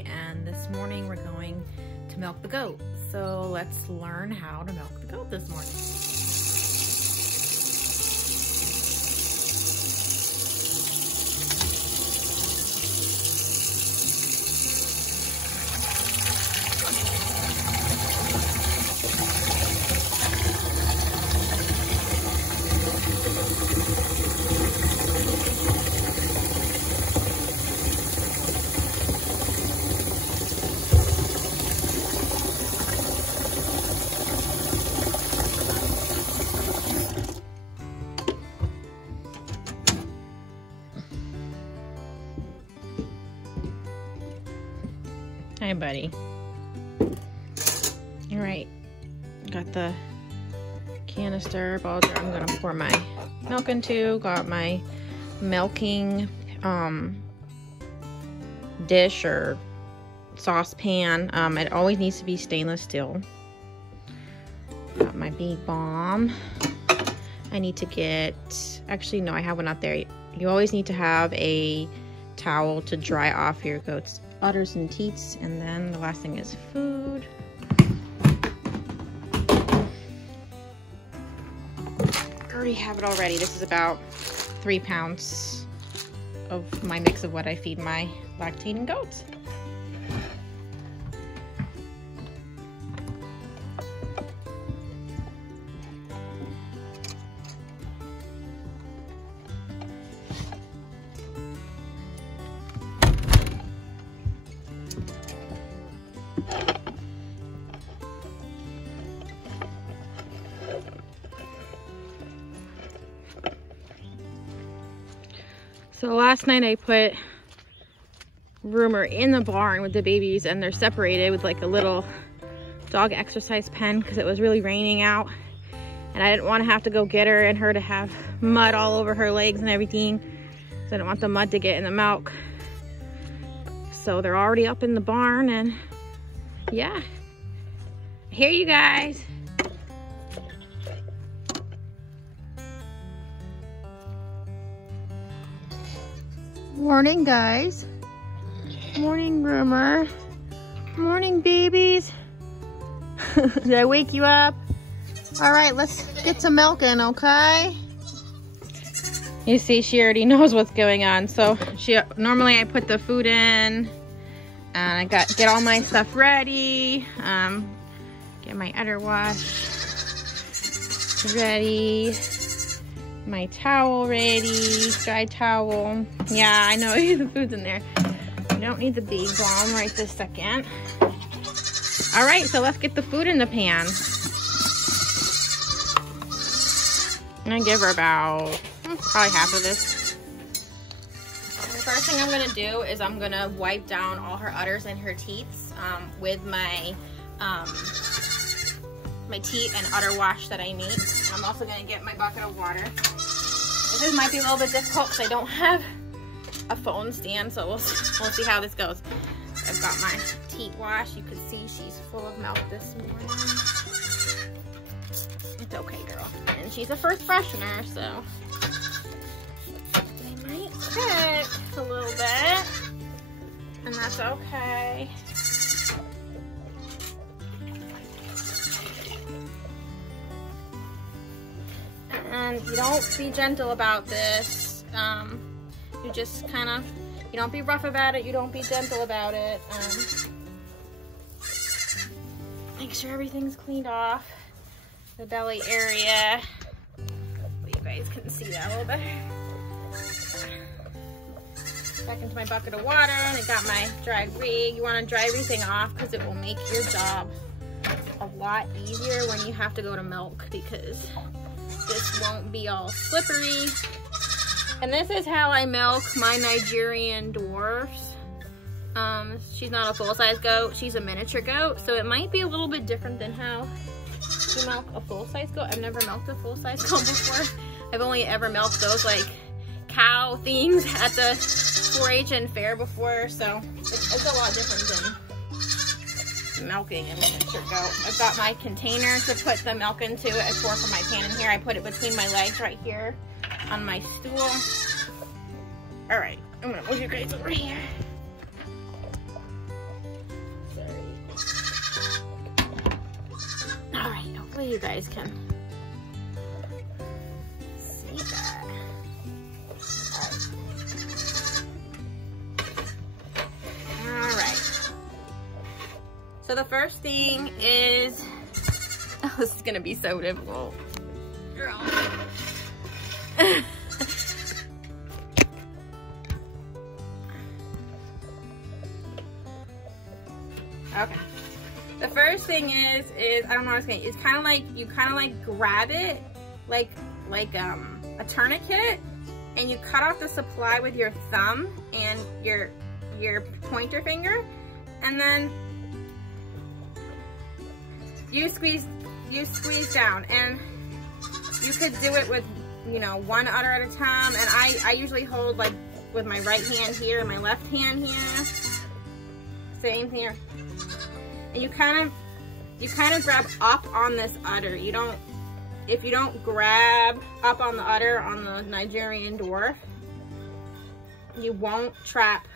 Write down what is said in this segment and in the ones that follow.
Julie, and this morning we're going to milk the goat. So let's learn how to milk the goat this morning. Hi, buddy. All right, got the canister bowl that I'm gonna pour my milk into. Got my milking dish or saucepan. It always needs to be stainless steel. Got my big bomb. I need to get, actually no, I have one out there. You always need to have a towel to dry off your goat's udders and teats, and then the last thing is food. I already have it already. This is about 3 pounds of my mix of what I feed my lactating goats. So last night I put Rumor in the barn with the babies, and they're separated with like a little dog exercise pen because it was really raining out, and I didn't want to have to go get her and her to have mud all over her legs and everything, so I didn't want the mud to get in the milk. So they're already up in the barn, and yeah, here you guys. Morning, guys. Morning, Rumor. Morning, babies. Did I wake you up? All right, let's get some milk in, okay? You see, she already knows what's going on. So normally I put the food in, and I get all my stuff ready. Get my udder wash ready. My towel ready, dry towel. Yeah, I know the food's in there. You don't need the big bomb right this second. All right, so let's get the food in the pan. I'm gonna give her about probably half of this. The first thing I'm gonna do is I'm gonna wipe down all her udders and her teats with my my teat and udder wash that I make. I'm also gonna get my bucket of water. This might be a little bit difficult because I don't have a phone stand, so we'll see how this goes. I've got my teat wash. You can see she's full of milk this morning. It's okay, girl. And she's a first freshener, so they might stick a little bit, and that's okay. And you don't be gentle about this. You just kind of, you don't be rough about it. You don't be gentle about it. Make sure everything's cleaned off. The belly area. You guys can see that a little bit. Back into my bucket of water, and I got my dry rig. You want to dry everything off because it will make your job a lot easier when you have to go to milk, because this won't be all slippery. And this is how I milk my Nigerian dwarfs. She's not a full-size goat, she's a miniature goat, so it might be a little bit different than how you milk a full-size goat. I've never milked a full-size goat before. I've only ever milked those like cow things at the 4-H and fair before, so it's a lot different than milking a miniature goat. I've got my container to put the milk into. I pour from my pan in here. I put it between my legs right here on my stool. All right, I'm gonna move you guys over here. hopefully you guys can see that. All right. So the first thing is, oh, this is gonna be so difficult. Girl. Okay. The first thing is I don't know how to explain. It's kind of like you grab it like a tourniquet, and you cut off the supply with your thumb and your pointer finger, and then you squeeze down, and you could do it with, you know, one udder at a time, and I usually hold like with my right hand here and my left hand here. Same here. And you kind of grab up on this udder. If you don't grab up on the udder on the Nigerian Dwarf, you won't trap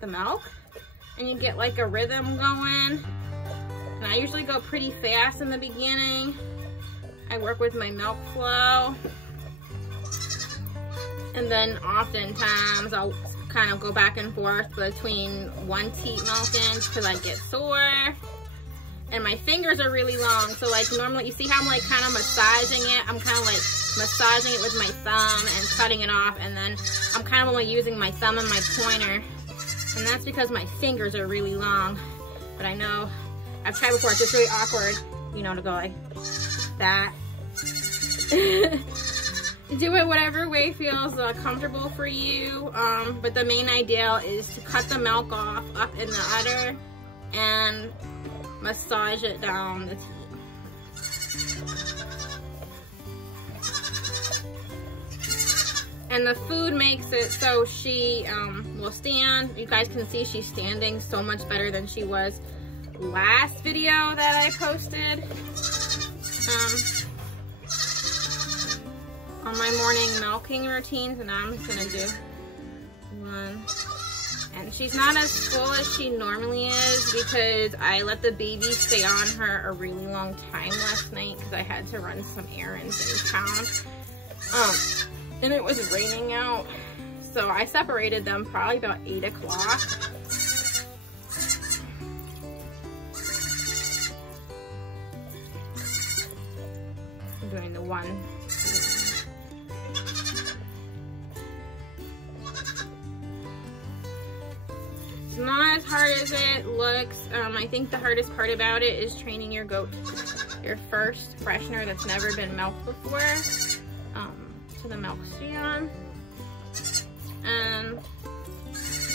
the milk, and you get like a rhythm going. And I usually go pretty fast in the beginning. I work with my milk flow, and then oftentimes I'll kind of go back and forth between one teat milking because I get sore, and my fingers are really long. So like normally, you see how I'm like kind of massaging it? I'm kind of like massaging it with my thumb and cutting it off, and then I'm kind of only using my thumb and my pointer, and that's because my fingers are really long. But I know I've tried before, it's just really awkward, you know, to go like that. Do it whatever way feels comfortable for you, but the main ideal is to cut the milk off up in the udder and massage it down the teat. And the food makes it so she will stand. You guys can see she's standing so much better than she was last video that I posted. On my morning milking routines, and I'm just gonna do one. And she's not as full as she normally is because I let the baby stay on her a really long time last night because I had to run some errands in town. And it was raining out, so I separated them probably about 8 o'clock. I'm doing the one. Not as hard as it looks. I think the hardest part about it is training your goat, your first freshener that's never been milked before, to the milk stand. And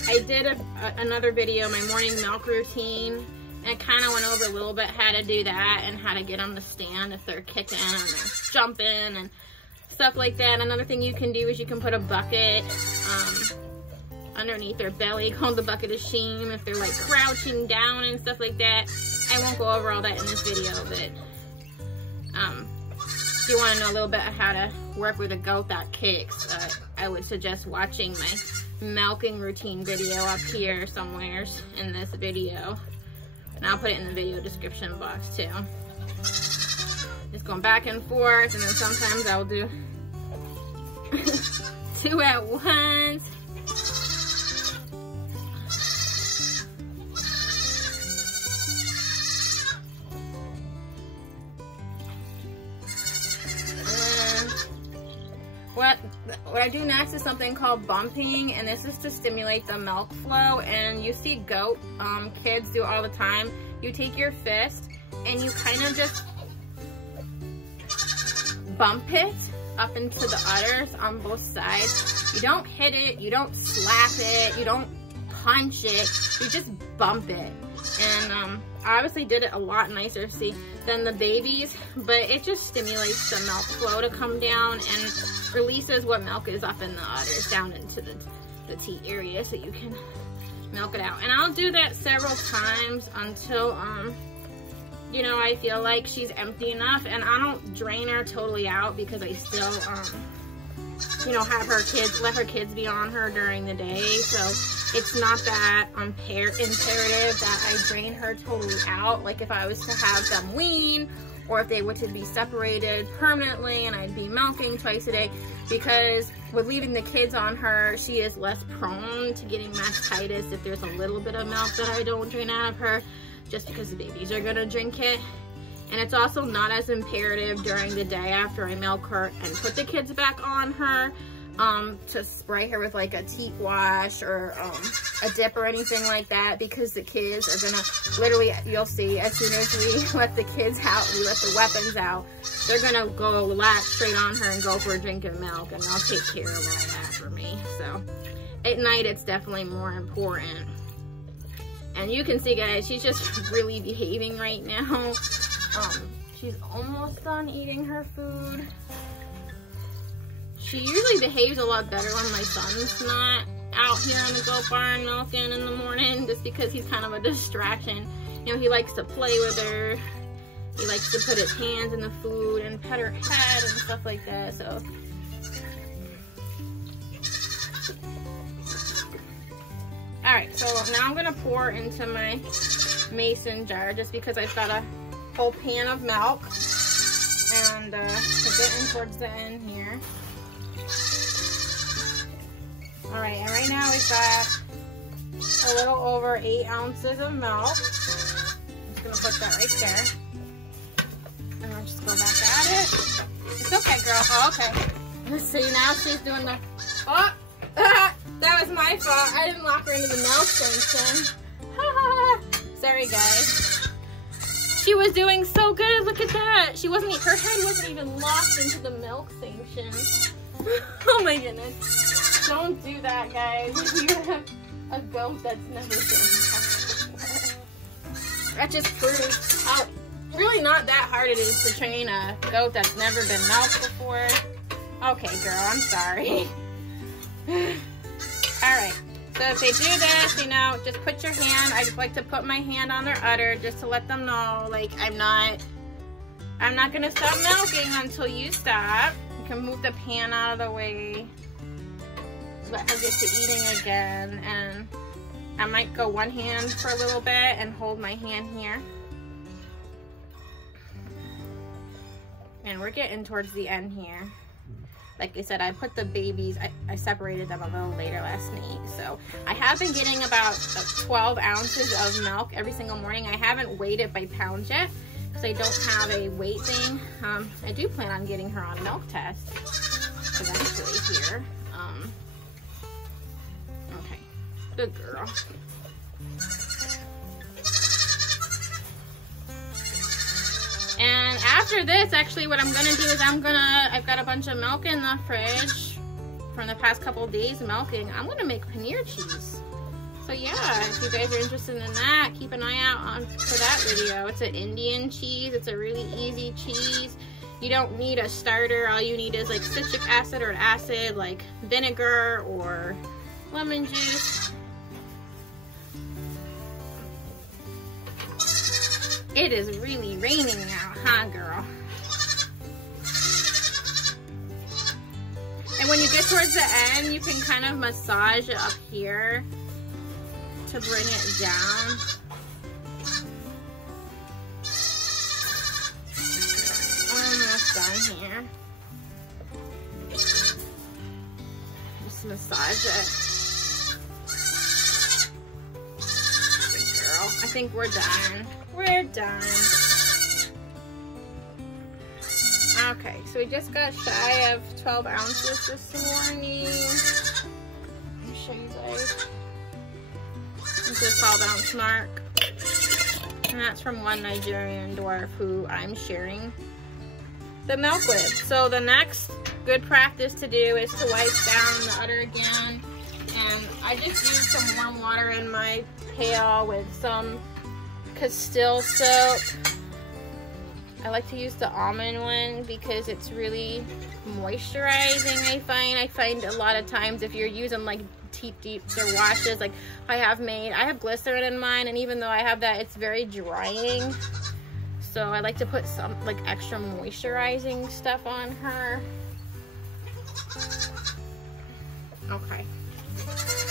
I did another video, my morning milk routine, and I kind of went over a little bit how to do that and how to get them to stand if they're kicking and they're jumping and stuff like that. Another thing you can do is you can put a bucket underneath their belly called the bucket of shame if they're like crouching down and stuff like that. I won't go over all that in this video, but if you want to know a little bit of how to work with a goat that kicks, I would suggest watching my milking routine video up here somewhere in this video, and I'll put it in the video description box too. Just going back and forth, and then sometimes I'll do 2 at once. What I do next is something called bumping, and this is to stimulate the milk flow. And you see goat kids do all the time. You take your fist and you kind of just bump it up into the udders on both sides. You don't hit it, you don't slap it, you don't punch it, you just bump it. And I obviously did it a lot nicer, see, than the babies, but it just stimulates the milk flow to come down and releases what milk is up in the udders down into the teat area so you can milk it out. And I'll do that several times until, you know, I feel like she's empty enough, and I don't drain her totally out because I still, you know, have her kids, let her kids be on her during the day. So it's not that imperative that I drain her totally out. Like if I was to have them wean or if they were to be separated permanently and I'd be milking twice a day, because with leaving the kids on her, she is less prone to getting mastitis if there's a little bit of milk that I don't drain out of her, just because the babies are gonna drink it. And it's also not as imperative during the day after I milk her and put the kids back on her to spray her with like a teat wash or a dip or anything like that, because the kids are gonna literally, you'll see, as soon as we let the kids out, we let the weapons out, they're gonna go latch straight on her and go for a drink of milk, and they'll take care of all that for me. So at night it's definitely more important. And you can see, guys, she's just really behaving right now. She's almost done eating her food. She usually behaves a lot better when my son's not out here in the goat barn milking in the morning, just because he's kind of a distraction. You know, he likes to play with her. He likes to put his hands in the food and pet her head and stuff like that, so. All right, so now I'm gonna pour into my mason jar, just because I've got a whole pan of milk, and we're getting towards the end here. All right, and right now we've got a little over 8 ounces of milk. I'm just gonna put that right there. And I'll just go back at it. It's okay, girl. Oh, okay. See, now she's doing the, oh, that was my fault. I didn't lock her into the milk station. Sorry, guys. She was doing so good. Look at that. She wasn't, her head wasn't even locked into the milk station. Oh my goodness. Don't do that, guys. If you have a goat that's never been milked before. That just proves how really not that hard it is to train a goat that's never been milked before. Okay, girl, I'm sorry. Alright, so if they do this, you know, just put your hand, I just like to put my hand on their udder just to let them know, like, I'm not gonna stop milking until you stop. You can move the pan out of the way. Let her get to eating again, and I might go one hand for a little bit and hold my hand here. And we're getting towards the end here. Like I said, I put the babies, I separated them a little later last night. So I have been getting about 12 ounces of milk every single morning. I haven't weighed it by pounds yet because I don't have a weight thing. I do plan on getting her on a milk test eventually here. Okay, good girl. And after this, actually what I'm gonna do is I've got a bunch of milk in the fridge from the past couple of days milking. I'm gonna make paneer cheese. So yeah, if you guys are interested in that, keep an eye out for that video. It's an Indian cheese. It's a really easy cheese. You don't need a starter. All you need is like citric acid or acid, like vinegar or lemon juice. It is really raining now, huh, girl? And when you get towards the end, you can kind of massage it up here to bring it down. Almost done here. Just massage it. Good girl. I think we're done. We're done. Okay, so we just got shy of 12 ounces this morning. Let me show you guys. This is 12 ounce mark. And that's from one Nigerian dwarf who I'm sharing the milk with. So the next good practice to do is to wipe down the udder again. And I just used some warm water in my pail with some Castile soap. I like to use the almond one because it's really moisturizing. I find a lot of times if you're using like deep washes like I have glycerin in mine, and even though I have that, it's very drying. So I like to put some like extra moisturizing stuff on her. Okay.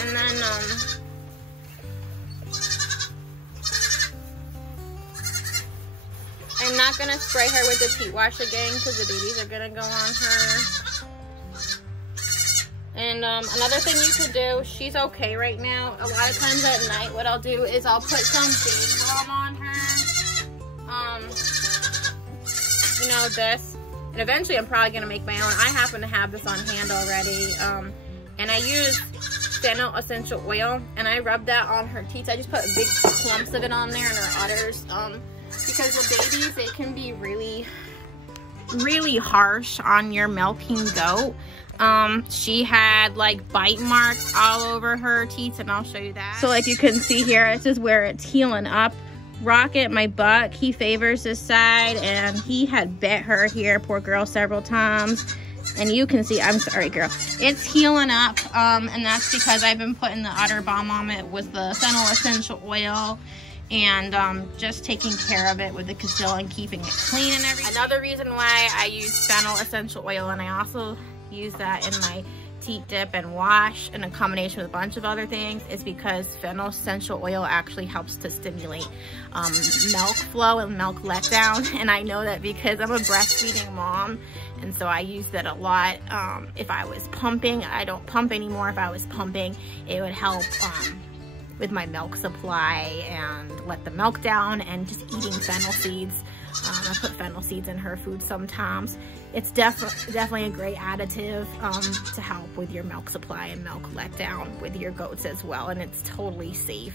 And then I'm not gonna spray her with the teat wash again because the babies are gonna go on her. And another thing you could do, she's okay right now. A lot of times at night, what I'll do is I'll put some baby balm on her. You know, this. And eventually I'm probably gonna make my own. I happen to have this on hand already. And I use fennel essential oil and I rub that on her teats. I just put big clumps of it on there and her udders. Because with babies, they can be really, really harsh on your milking goat. She had like bite marks all over her teats, and I'll show you that. So like you can see here, this is where it's healing up. Rocket, my buck, he favors this side, and he had bit her here, poor girl, several times. And you can see, I'm sorry girl, it's healing up, and that's because I've been putting the udder balm on it with the fennel essential oil, and just taking care of it with the Castile and keeping it clean and everything. Another reason why I use fennel essential oil, and I also use that in my teat dip and wash in a combination with a bunch of other things, is because fennel essential oil actually helps to stimulate milk flow and milk letdown. And I know that because I'm a breastfeeding mom, and so I use that a lot. If I was pumping, I don't pump anymore. If I was pumping, it would help with my milk supply and let the milk down, and just eating fennel seeds. I put fennel seeds in her food sometimes. It's definitely a great additive to help with your milk supply and milk letdown with your goats as well. And it's totally safe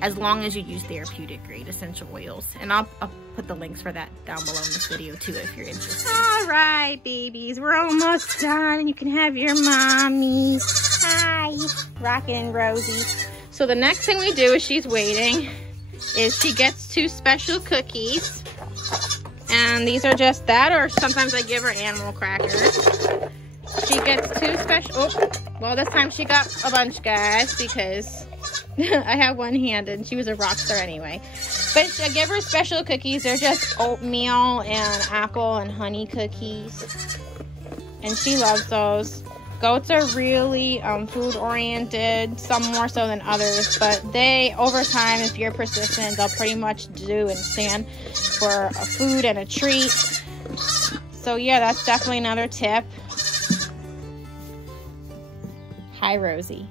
as long as you use therapeutic grade essential oils. And I'll put the links for that down below in this video too if you're interested. All right, babies, we're almost done. You can have your mommies. Hi, Rocket and Rosie. So the next thing we do is she's waiting, is she gets 2 special cookies. And these are just that, or sometimes I give her animal crackers. She gets 2 special, oh, well this time she got a bunch, guys, because I have one handed and she was a rock star anyway. But I give her special cookies. They're just oatmeal and apple and honey cookies. And she loves those. Goats are really food oriented, some more so than others, but they, over time, if you're persistent, they'll pretty much do and stand for a food and a treat. So yeah, that's definitely another tip. Hi, Rosie.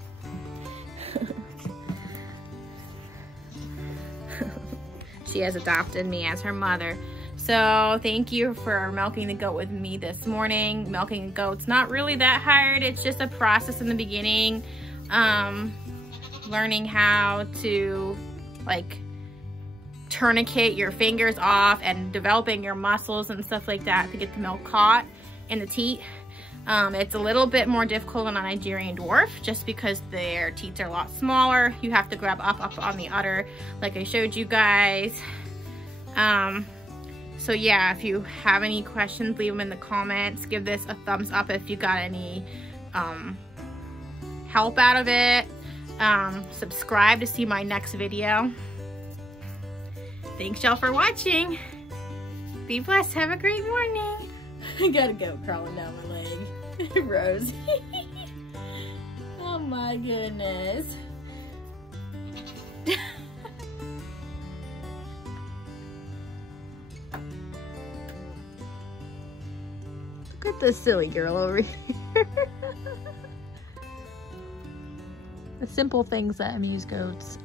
She has adopted me as her mother. So thank you for milking the goat with me this morning. Milking a goat's not really that hard. It's just a process in the beginning. Learning how to like tourniquet your fingers off and developing your muscles and stuff like that to get the milk caught in the teat. It's a little bit more difficult on a Nigerian dwarf just because their teats are a lot smaller. You have to grab up on the udder like I showed you guys. So yeah, if you have any questions, leave them in the comments. Give this a thumbs up if you got any help out of it. Subscribe to see my next video. Thanks y'all for watching. Be blessed. Have a great morning. I got a goat crawling down my leg. Rosie. Oh my goodness. Look at this silly girl over here. The simple things that amuse goats.